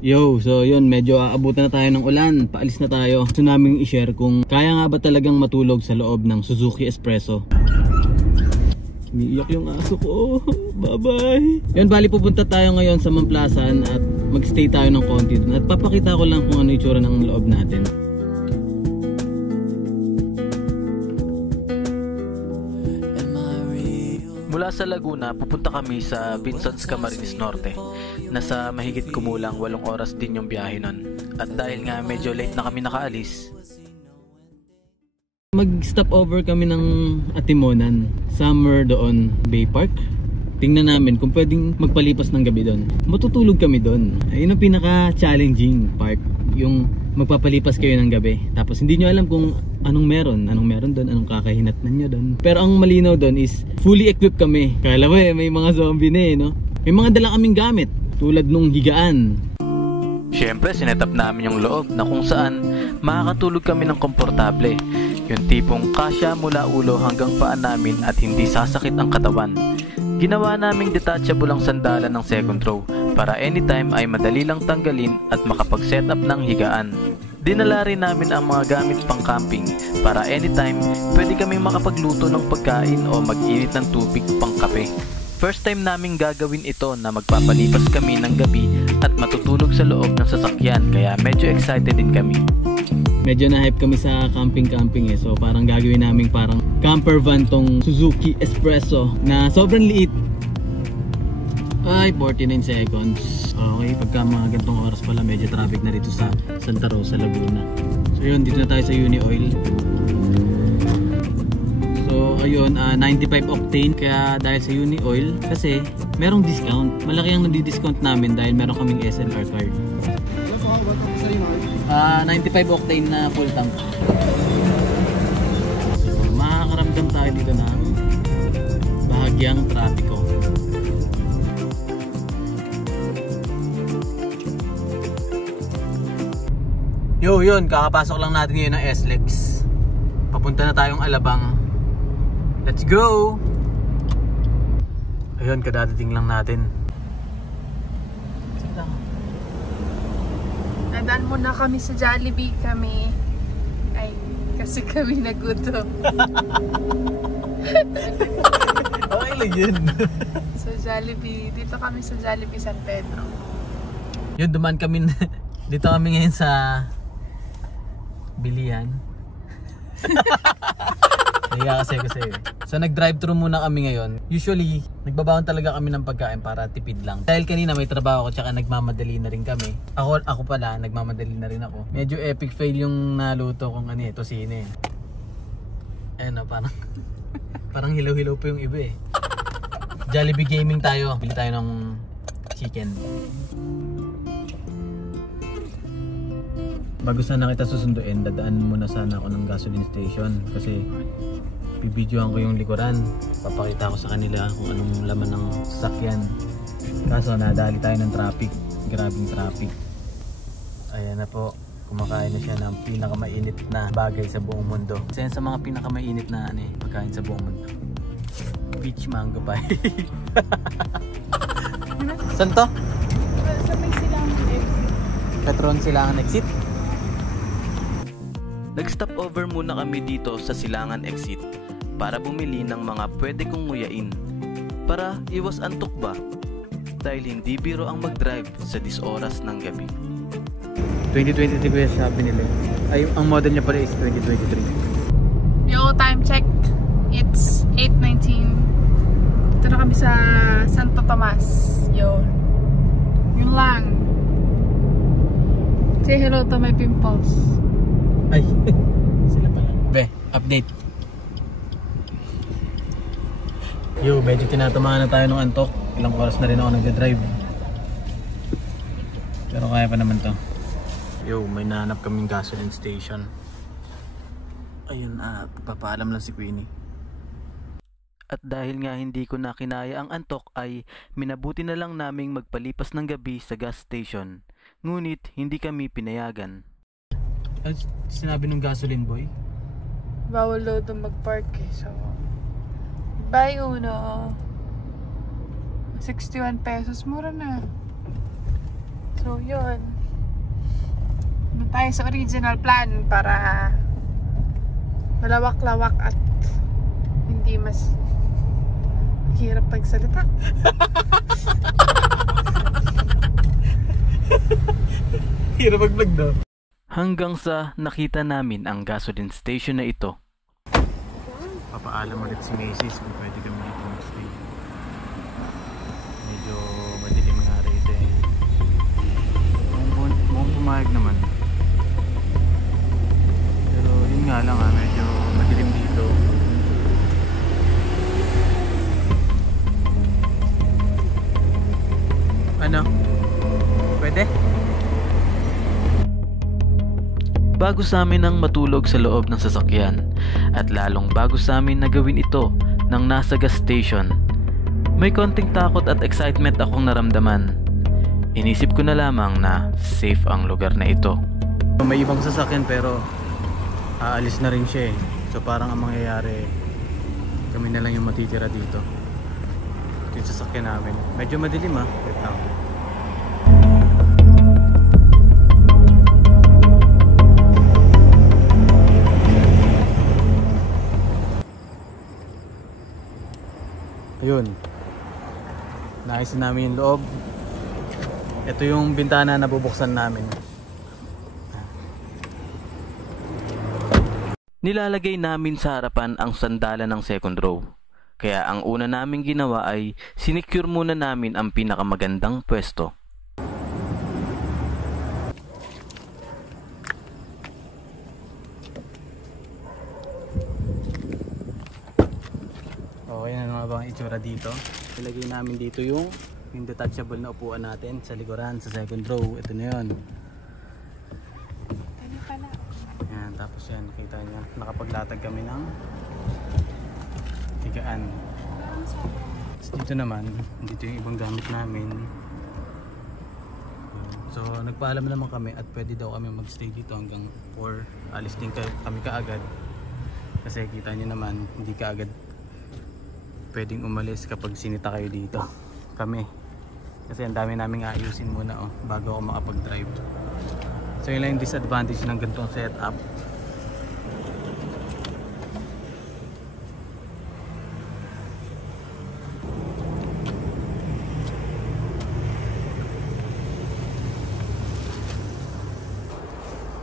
Yo, so yun, medyo aabutan na tayo ng ulan. Paalis na tayo. Gusto naming i-share kung kaya nga ba talagang matulog sa loob ng Suzuki Espresso. Umiiyak yung aso ko. Bye-bye. Yun, bali pupunta tayo ngayon sa Mamplasan at mag-stay tayo ng konti dun. At papakita ko lang kung ano itsura ng loob natin. Mula sa Laguna, pupunta kami sa Vinsons Camarines Norte. Nasa mahigit kumulang 8 oras din yung biyahe nun. At dahil nga medyo late na kami nakaalis, mag-stop over kami ng Atimonan, somewhere doon, Bay Park. Tingnan namin kung pwedeng magpalipas ng gabi doon. Matutulog kami doon. Ayun ang pinaka-challenging part, yung magpapalipas kayo ng gabi. Tapos hindi nyo alam kung anong meron doon, anong kakahinatnan nyo doon. Pero ang malinaw doon is fully equipped kami. Kala mo may mga zombie na no? May mga dala kaming gamit tulad nung higaan. syempre sinetap namin yung loob na kung saan makakatulog kami ng komportable. Yung tipong kasya mula ulo hanggang paa namin at hindi sasakit ang katawan. Ginawa naming detachable ang sandalan ng second row para anytime ay madali lang tanggalin at makapag-setup ng higaan. Dinala rin namin ang mga gamit pang camping para anytime pwede kaming makapagluto ng pagkain o mag-init ng tubig pang kape. First time naming gagawin ito na magpapalipas kami ng gabi at matutulog sa loob ng sasakyan kaya medyo excited din kami. Medyo na-hype kami sa camping so parang gagawin namin parang camper van tong Suzuki Espresso na sobrang liit. Ay, 49 seconds. Okay, pagka mga gantong oras pala medyo traffic na dito sa Santa Rosa, Laguna. So yun, dito na tayo sa Uni Oil. So ayun, 95 octane. Kaya dahil sa Uni Oil, kasi merong discount. Malaki ang nadi-discount namin dahil meron kaming SLR card. 95 octane na full tank. So, makakaramdam tayo dito ng bahagyang trapiko. Yo, yun, kakapasok lang natin ngayon ng SLEX. Papunta na tayong Alabang. Let's go! Ayun, kadadating lang natin. Nadaan muna kami sa Jollibee kami. Ay, kasi kami nagutom. Okay lang yun. So Jollibee, dito kami sa Jollibee San Pedro. Yun, dumaan kami dito kami ngayon sa bilihan. Kaya kasi. So nag-drive-thru muna kami ngayon. Usually, nagbabaon talaga kami ng pagkain para tipid lang. Dahil kanina may trabaho ko tsaka nagmamadali na rin kami. Ako pala, nagmamadali na rin ako. Medyo epic fail yung naluto kong tosino eh. Ayun parang hilaw-hilaw pa yung iba eh. Jollibee Gaming tayo. Bili tayo ng chicken. Bago sana kita susunduin, dadaan muna sana ako ng gasoline station kasi bibidyohan ko yung likuran. Papakita ko sa kanila kung anong laman ng sasakyan. Kaso nadali tayo ng traffic. Grabing traffic. Ayan na po. Kumakain na siya ng pinakamainit na bagay sa buong mundo. Isa yan sa mga pinakamainit na pagkain sa buong mundo. Beach mango pie. Saan to? Sa may silangan exit. Petron Silangan exit. nag-stop over muna kami dito sa Silangan exit para bumili ng mga pwede kong nguyain para iwas antok ba dahil hindi biro ang mag-drive sa 10 oras ng gabi. 2023 ko yung sabi nila. Ay, ang model niya pala is 2023. Yo, time check. It's 8:19. Ito na kami sa Santo Tomas. Yo. Yun lang. Say hello to my pimples. Ay, sila pala. Be, update. Yo, medyo tinatamaan na tayo ng antok. Ilang oras na rin ako nag-drive. Pero kaya pa naman to. Yo, may nahanap kaming gasoline station. Ayun, papaalam lang si Queenie. At dahil nga hindi ko na kinaya ang antok ay minabuti na lang naming magpalipas ng gabi sa gas station. Ngunit hindi kami pinayagan. Ano sinabi ng gasoline boy? Bawal daw doon mag-park eh. So, buy uno. 61 pesos. Mura na. So, yun. Doon tayo sa original plan para malawak-lawak at hindi mas hirap pagsalita. Hirap mag-vlog daw. Hanggang sa nakita namin ang gasoline station na ito. Papaalam ulit si Macy's kung pwede kami dito mag-stay. Medyo madilim nga rito eh. Mukhang pumayag naman. Pero yun nga lang medyo madilim dito. Ano? Pwede? Bago sa amin ang matulog sa loob ng sasakyan at lalong bago sa amin na gawin ito ng nasa gas station, may konting takot at excitement akong naramdaman. Inisip ko na lamang na safe ang lugar na ito. May ibang sasakyan pero aalis na rin siya eh. So parang ang mangyayari, kami na lang yung matitira dito. Ito yung sasakyan namin. Medyo madilim wait lang. Ayun, naisin namin yung loob. Ito yung bintana na bubuksan namin. Nilalagay namin sa harapan ang sandalan ng second row. Kaya ang una naming ginawa ay sinecure muna namin ang pinakamagandang pwesto. Okay na nga ba ang itsura dito? Ilagay namin dito yung detachable na upuan natin sa likuran, sa second row. Ito na yun. Yan, tapos yan, kita nyo. Nakapaglatag kami ng tigaan. Tapos dito naman, dito yung ibang gamit namin. So nagpaalam naman kami at pwede daw kami magstay dito hanggang 4. Alis din kami kaagad. Kasi kita nyo naman, hindi kaagad pwedeng umalis kapag sinita kayo dito. Kami. Kasi ang dami naming ayusin muna bago ako makapag-drive. So yun lang yung disadvantage ng ganitong setup.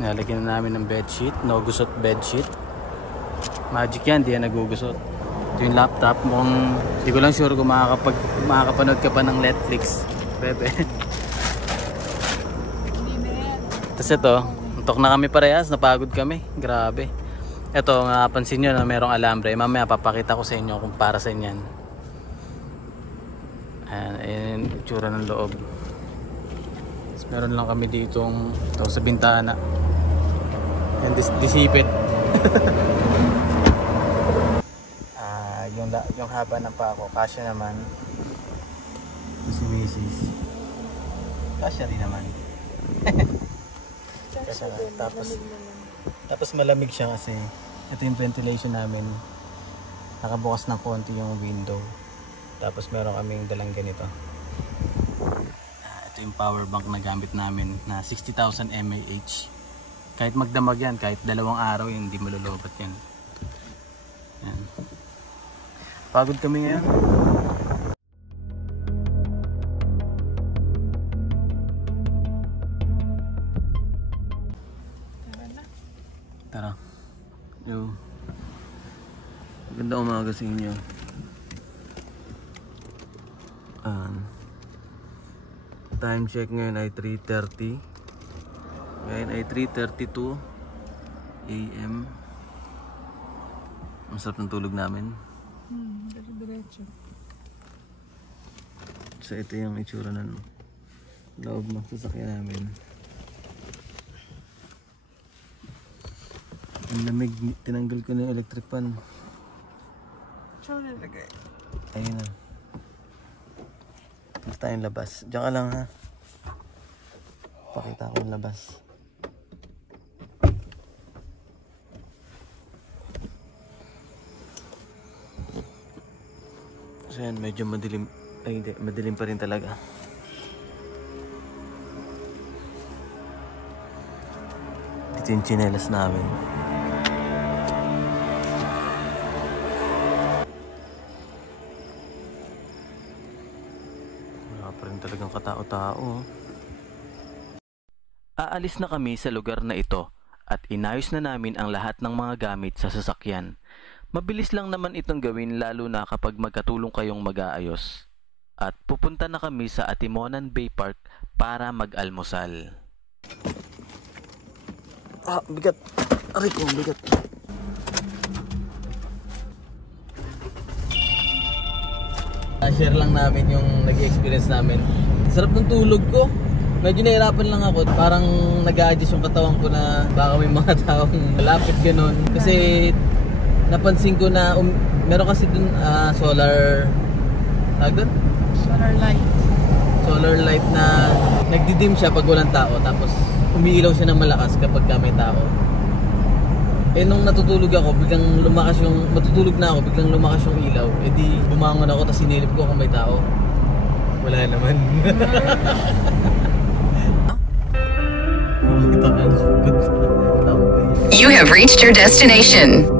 Nalagyan na namin ng bedsheet, no gusot bedsheet. Magic yan, di yan nagugusot. Ito yung laptop, mukhang di ko lang sure kung makakapanood ka pa ng Netflix, bebe. Tapos ito, untok na kami parehas, napagod kami, grabe. Ito, napansin nyo na merong alambre, mamaya papakita ko sa inyo kung para sa inyan. Ayan yung itsura ng loob. Tapos meron lang kami ditong sa bintana. Yan, disipit. Yung haba ng pako, kasya naman. Si Macy's, kasya rin naman. Kasya lang. Tapos malamig siya kasi ito yung ventilation namin. Nakabukas ng konti yung window. Tapos meron kaming dalang ganito. Ito yung power bank na gamit namin na 60,000 mAh. Kahit magdamag yan, kahit 2 araw yun, hindi malulubat yan. Yan. Pagod kami ngayon. Tara. Yo. Magandang umaga sa inyo. Time check ngayon ay 3:30. Ngayon ay 3:32 AM. Ang sarap ng tulog namin. Diretso. So ito yung itsura ng loob ng sasakyan namin. Ang lamig, tinanggal ko na yung electric fan. Ayun na. Punta tayong labas. Diyan ka lang ha. Pakita ko yung labas. So yan, medyo madilim. Ay hindi, madilim pa rin talaga. Ito yung tsinelas namin. Wala pa rin talagang katao-tao. Aalis na kami sa lugar na ito at inayos na namin ang lahat ng mga gamit sa sasakyan. Mabilis lang naman itong gawin lalo na kapag magkatulong kayong mag-aayos. At pupunta na kami sa Atimonan Bay Park para mag-almusal. Bigat. Aray ko, bigat. Share lang namin yung nag-experience namin. Sarap ng tulog ko. Medyo nahirapan lang ako. Parang nag-a-adjust yung katawan ko na baka may mga taong malapit ganun. Kasi napansin ko na meron kasi dun solar... Tawag dun? Solar light. Solar light na nagdidim siya pag walang tao. Tapos umiilaw siya ng malakas kapag may tao. Nung natutulog ako, biglang lumakas yung... Matutulog na ako, biglang lumakas yung ilaw. Di bumangon ako, tapos sinilip ko kung may tao. Wala naman. You have reached your destination.